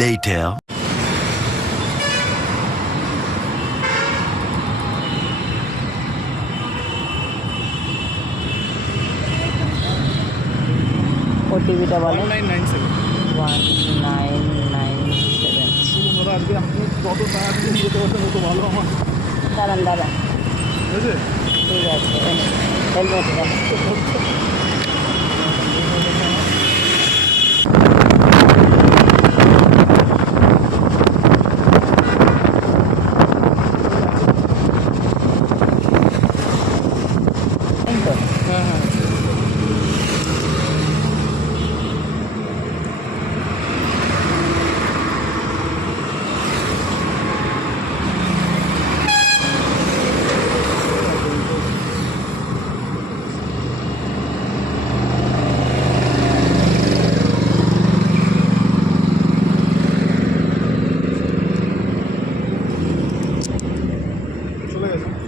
later. ওটিপিটা বলেন। 1997। 1997। আজকে আপনি যত তাড়াতাড়ি যেতে পারছেন তত ভালো আমার। দাঁড়ান দাঁড়ান, ঠিক আছে? ঠিক আছে, হেলমেট চলে গেছে।